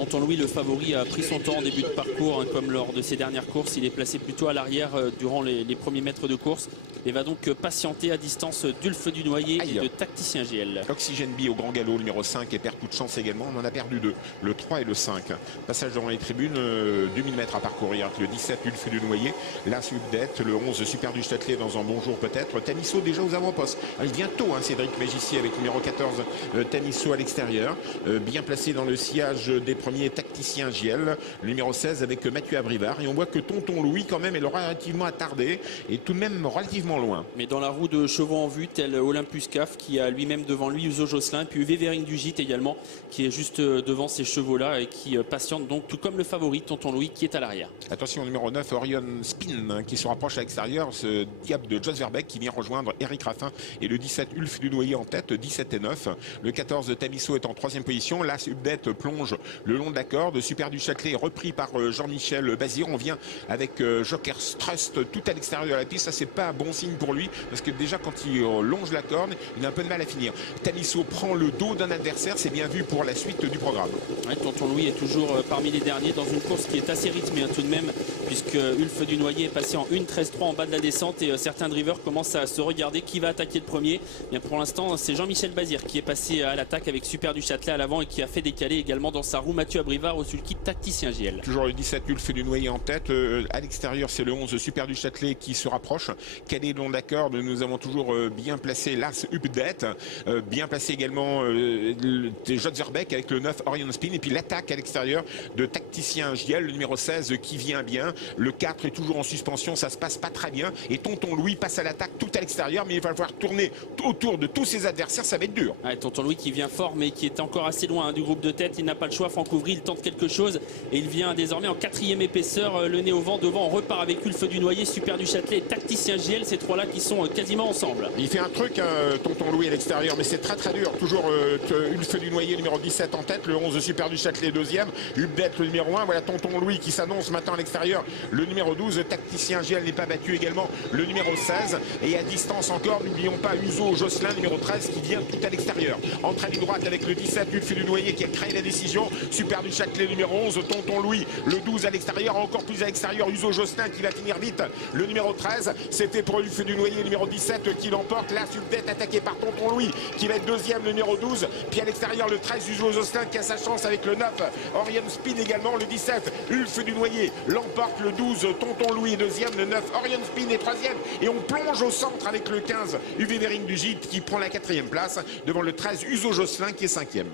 Tonton Louis, le favori, a pris son temps en début de parcours, hein, comme lors de ses dernières courses. Il est placé plutôt à l'arrière durant les premiers mètres de course et va donc patienter à distance d'Ulf du Noyer et de Tacticien GL. Oxygène B au grand galop, numéro 5, et perd toute chance également. On en a perdu 2, le 3 et le 5. Passage dans les tribunes, 2000 mètres à parcourir. Le 17, Ulf du Noyer, la Subdette, le 11, Super du Châtelet dans un bon jour peut-être. Tanisso déjà aux avant-postes. Il vient tôt, hein, Cédric Mégissier avec numéro 14, Tanisso à l'extérieur. Bien placé dans le sillage des premiers Tacticiens GL. Le numéro 16 avec Mathieu Abrivard. Et on voit que Tonton Louis quand même est relativement attardé et tout de même relativement loin. Mais dans la roue de chevaux en vue, tel Olympus CAF qui a lui-même devant lui Uzo Josselin, puis Vévering du Gite également qui est juste devant ces chevaux-là et qui patiente donc tout comme le favori Tonton Louis qui est à l'arrière. Attention, numéro 9, Orion Spin, hein, qui se rapproche à l'extérieur, ce diable de Jos Verbeek qui vient rejoindre Eric Raffin et le 17, Ulf du Noyer en tête, 17 et 9. Le 14, Tamisso est en 3e position. Là, Subdette plonge le long de la corde. Super du Châtelet repris par Jean-Michel Bazir. On vient avec Joker Trust tout à l'extérieur de la piste. Ça, c'est pas bon signe pour lui parce que déjà quand il longe la corde, il a un peu de mal à finir. Tamisso prend le dos d'un adversaire. C'est bien vu pour la suite du programme. Ouais, Tonton Louis est toujours parmi les derniers dans une course qui est assez rythmée, hein, tout de même, puisque Ulf du Noyer est passé en 1.13.3 en bas de la descente et certains drivers commencent à se regarder qui va attaquer le premier. Bien, pour l'instant, c'est Jean-Michel Bazir qui est passé à l'attaque avec Super du Châtelet à l'avant et qui a fait décaler également dans sa roue Mathieu Abrivard au sulky Tacticien GL. Toujours le 17, Ulf du Noyer en tête. À l'extérieur, c'est le 11, Super du Châtelet qui se rapproche. Calé long d'accord, nous avons toujours bien placé Lars Update. Bien placé également Jos Verbeek avec le 9, Orion Spin. Et puis l'attaque à l'extérieur de Tacticien GL, le numéro 16 qui vient bien. Le 4 est toujours en suspension, ça se passe pas très bien. Et Tonton Louis passe à l'attaque tout à l'extérieur, mais il va falloir tourner autour de tous ses adversaires, ça va être dur. Ouais, Tonton Louis qui vient fort mais qui est encore assez loin, hein, du groupe de tête. Il n'a pas le choix, Franck Ouvry, il tente quelque chose et il vient désormais en 4e épaisseur, le nez au vent. Devant, on repart avec Ulf du Noyer, Super du Châtelet et Tacticien GL, ces trois-là qui sont quasiment ensemble. Il fait un truc, hein, Tonton Louis à l'extérieur, mais c'est très très dur. Toujours Ulf du Noyer, numéro 17 en tête, le 11 Super du Châtelet, 2e. Update, le numéro 1. Voilà Tonton Louis qui s'annonce maintenant à l'extérieur. Le numéro 12, Tacticien GL n'est pas battu également. Le numéro 16. Et à distance encore, n'oublions pas Uzo Josselin, numéro 13, qui vient tout à l'extérieur. Entre à ligne droite avec le 17, Ulf du Noyer qui a créé la décision. Super du Châtelet, numéro 11. Tonton Louis, le 12 à l'extérieur. Encore plus à l'extérieur, Uzo Josselin qui va finir vite. Le numéro 13, c'était pour Ulf du Noyer, numéro 17, qui l'emporte. Là, Subdette attaqué par Tonton Louis, qui va être 2e, le numéro 12. Puis à l'extérieur, le 13, Uzo Josselin qui a sa chance avec le 9. Orion Spin également, le 17, Ulf du Noyer l'emporte, le 12, Tonton Louis est 2e, le 9, Orion Spin est 3e. Et on plonge au centre avec le 15, Vévering du Gite qui prend la 4e place devant le 13, Uzo Josselin qui est 5e.